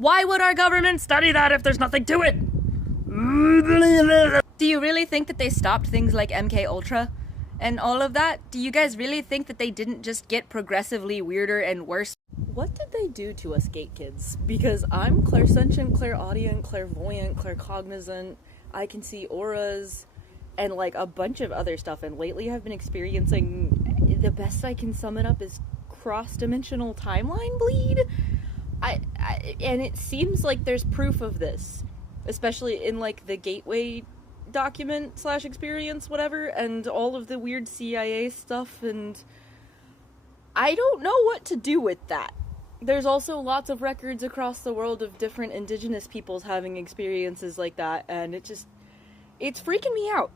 Why would our government study that if there's nothing to it? Do you really think that they stopped things like MK Ultra and all of that? Do you guys really think that they didn't just get progressively weirder and worse? What did they do to us gate kids? Because I'm clairsentient, clairaudient, clairvoyant, claircognizant, I can see auras, and like a bunch of other stuff, and lately I've been experiencing, the best I can sum it up is cross-dimensional timeline bleed. And it seems like there's proof of this, especially in like the gateway document / experience, whatever, and all of the weird CIA stuff, and I don't know what to do with that. There's also lots of records across the world of different indigenous peoples having experiences like that, and it's freaking me out.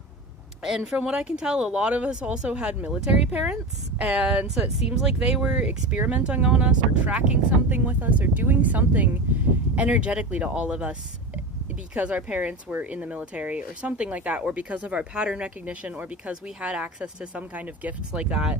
And from what I can tell, a lot of us also had military parents, and so it seems like they were experimenting on us, or tracking something with us, or doing something energetically to all of us because our parents were in the military, or something like that, or because of our pattern recognition, or because we had access to some kind of gifts like that.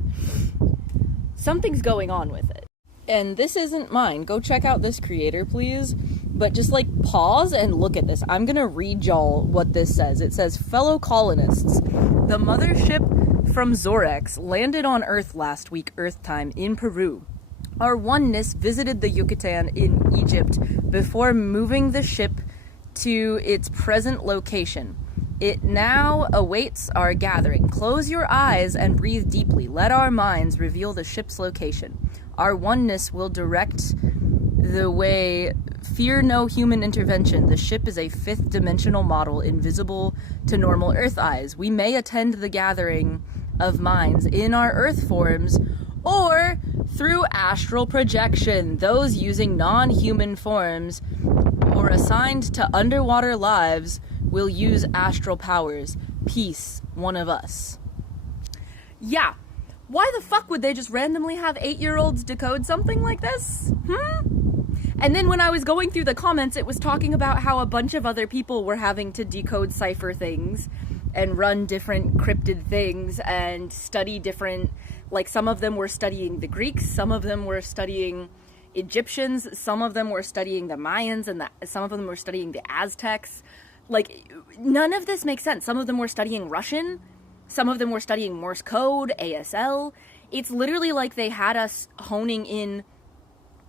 Something's going on with it. And this isn't mine. Go check out this creator, please. But just like pause and look at this. I'm gonna read y'all what this says. It says, fellow colonists, the mothership from Zorex landed on Earth last week, Earth time, in Peru. Our oneness visited the Yucatan in Egypt before moving the ship to its present location. It now awaits our gathering. Close your eyes and breathe deeply. Let our minds reveal the ship's location. Our oneness will direct the way. Fear no human intervention. The ship is a fifth dimensional model, invisible to normal Earth eyes. We may attend the gathering of minds in our Earth forms or through astral projection. Those using non-human forms or assigned to underwater lives will use astral powers. Peace, one of us. Yeah. Why the fuck would they just randomly have 8-year-olds decode something like this? And then when I was going through the comments, it was talking about how a bunch of other people were having to decode cipher things and run different cryptid things and study different, like some of them were studying the Greeks, some of them were studying Egyptians, some of them were studying the Mayans, and some of them were studying the Aztecs. Like, none of this makes sense. Some of them were studying Russian, some of them were studying Morse code, ASL. It's literally like they had us honing in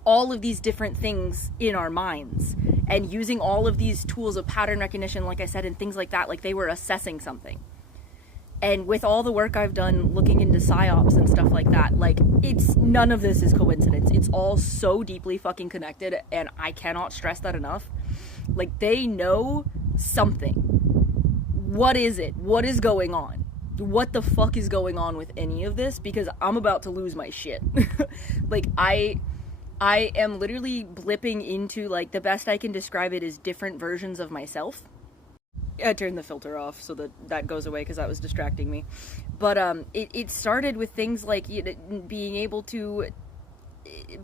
all of these different things in our minds and using all of these tools of pattern recognition, like I said, and things like that, like they were assessing something. And with all the work I've done looking into psyops and stuff like that, like, none of this is coincidence. It's all so deeply fucking connected, and I cannot stress that enough. Like, they know something. What is it? What is going on? What the fuck is going on with any of this? Because I'm about to lose my shit. Like, I am literally blipping into, like, the best I can describe it is different versions of myself. I turned the filter off so that goes away because that was distracting me. But it started with things like being able to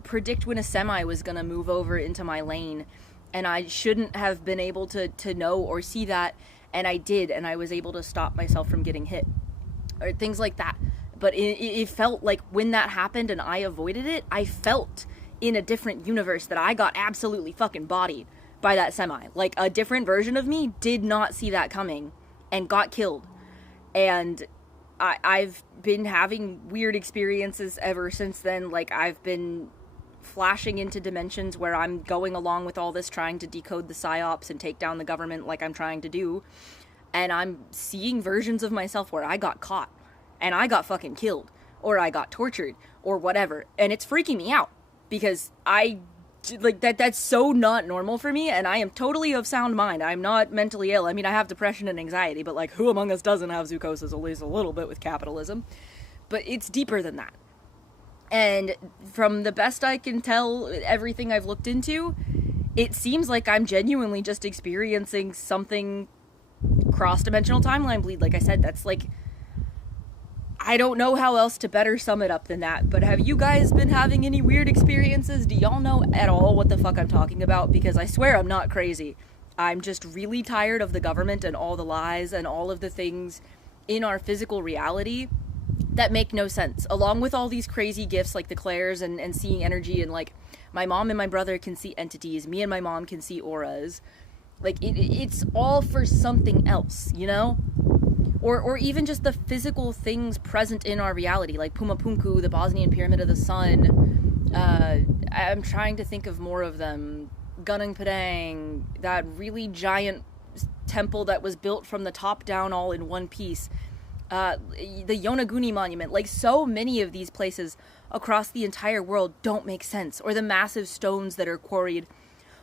predict when a semi was going to move over into my lane, and I shouldn't have been able to know or see that, and I did, and I was able to stop myself from getting hit, or things like that. But it felt like when that happened and I avoided it, I felt in a different universe that I got absolutely fucking bodied by that semi. Like, a different version of me did not see that coming and got killed. And I've been having weird experiences ever since then. Like, I've been flashing into dimensions where I'm going along with all this, trying to decode the psyops and take down the government like I'm trying to do. And I'm seeing versions of myself where I got caught and I got fucking killed, or I got tortured, or whatever. And it's freaking me out because that's so not normal for me, and I am totally of sound mind. I'm not mentally ill. I mean, I have depression and anxiety, but, like, who among us doesn't have zoochosis, at least a little bit with capitalism? But it's deeper than that. And from the best I can tell, everything I've looked into, it seems like I'm genuinely just experiencing something cross-dimensional timeline bleed. Like I said, that's like, I don't know how else to better sum it up than that, but have you guys been having any weird experiences? Do y'all know at all what the fuck I'm talking about? Because I swear I'm not crazy. I'm just really tired of the government and all the lies and all of the things in our physical reality that make no sense, along with all these crazy gifts like the clairs and seeing energy, and, like, My mom and my brother can see entities. Me and my mom can see auras. Like, it's all for something else, you know? Or even just the physical things present in our reality, like Pumapunku, the Bosnian Pyramid of the Sun. I'm trying to think of more of them. Gunung Padang, that really giant temple that was built from the top down all in one piece. The Yonaguni Monument. Like, so many of these places across the entire world don't make sense. Or the massive stones that are quarried.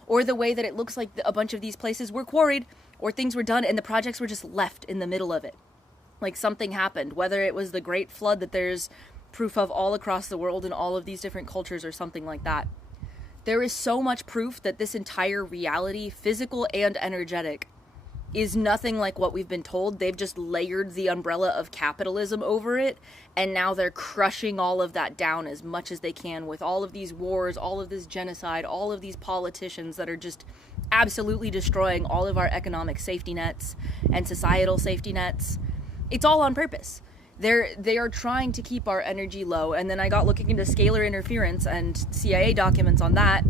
Or the way that it looks like a bunch of these places were quarried, or things were done and the projects were just left in the middle of it. Like, something happened, whether it was the Great Flood that there's proof of all across the world in all of these different cultures or something like that. There is so much proof that this entire reality, physical and energetic, is nothing like what we've been told. They've just layered the umbrella of capitalism over it, and now they're crushing all of that down as much as they can with all of these wars, all of this genocide, all of these politicians that are just absolutely destroying all of our economic safety nets and societal safety nets. It's all on purpose. They are trying to keep our energy low. And then I got looking into scalar interference and CIA documents on that,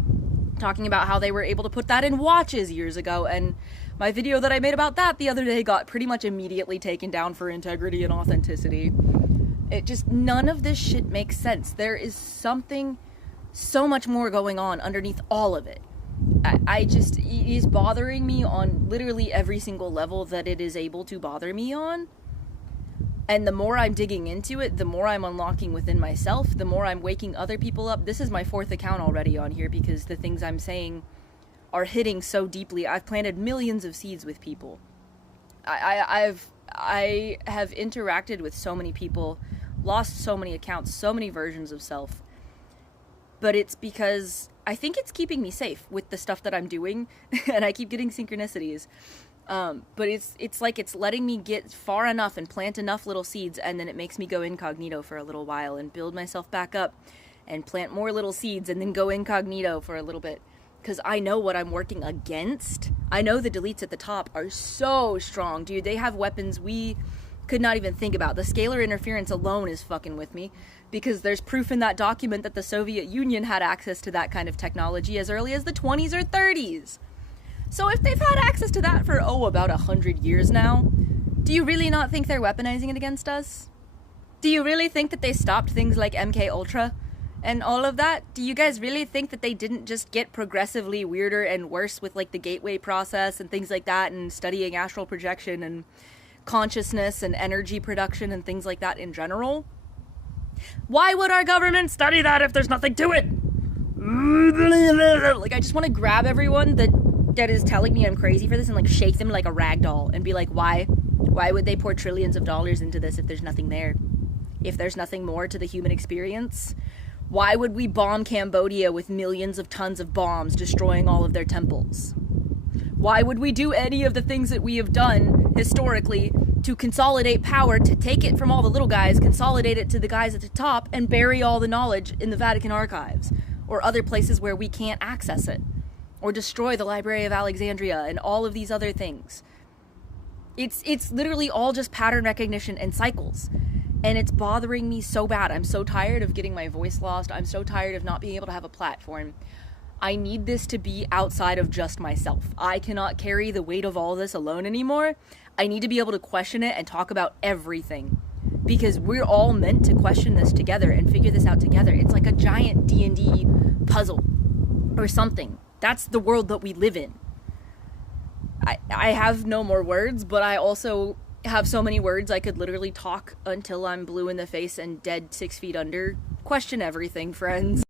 talking about how they were able to put that in watches years ago. And my video that I made about that the other day got pretty much immediately taken down for integrity and authenticity. It just, none of this shit makes sense. There is something so much more going on underneath all of it. It is bothering me on literally every single level that it is able to bother me on. And the more I'm digging into it, the more I'm unlocking within myself, the more I'm waking other people up. This is my 4th account already on here because the things I'm saying are hitting so deeply. I've planted millions of seeds with people. I have interacted with so many people, lost so many accounts, so many versions of self. But it's because I think it's keeping me safe with the stuff that I'm doing, and I keep getting synchronicities. But it's like it's letting me get far enough and plant enough little seeds, and then it makes me go incognito for a little while and build myself back up and plant more little seeds and then go incognito for a little bit. Because I know what I'm working against. I know the deletes at the top are so strong, dude. They have weapons we could not even think about. The scalar interference alone is fucking with me, because there's proof in that document that the Soviet Union had access to that kind of technology as early as the 20s or 30s. So if they've had access to that for, about 100 years now, do you really not think they're weaponizing it against us? Do you really think that they stopped things like MK Ultra and all of that? Do you guys really think that they didn't just get progressively weirder and worse with, like, the gateway process and things like that, and studying astral projection and consciousness and energy production and things like that in general? Why would our government study that if there's nothing to it? Like, I just want to grab everyone that is telling me I'm crazy for this and, like, shake them like a rag doll and be like, why would they pour trillions of dollars into this if there's nothing there? If there's nothing more to the human experience? Why would we bomb Cambodia with millions of tons of bombs, destroying all of their temples? Why would we do any of the things that we have done historically to consolidate power, to take it from all the little guys, consolidate it to the guys at the top, and bury all the knowledge in the Vatican archives or other places where we can't access it? Or destroy the Library of Alexandria and all of these other things. It's literally all just pattern recognition and cycles. And it's bothering me so bad. I'm so tired of getting my voice lost. I'm so tired of not being able to have a platform. I need this to be outside of just myself. I cannot carry the weight of all this alone anymore. I need to be able to question it and talk about everything. Because we're all meant to question this together and figure this out together. It's like a giant D&D puzzle or something. That's the world that we live in. I have no more words, but I also have so many words I could literally talk until I'm blue in the face and dead 6 feet under. Question everything, friends.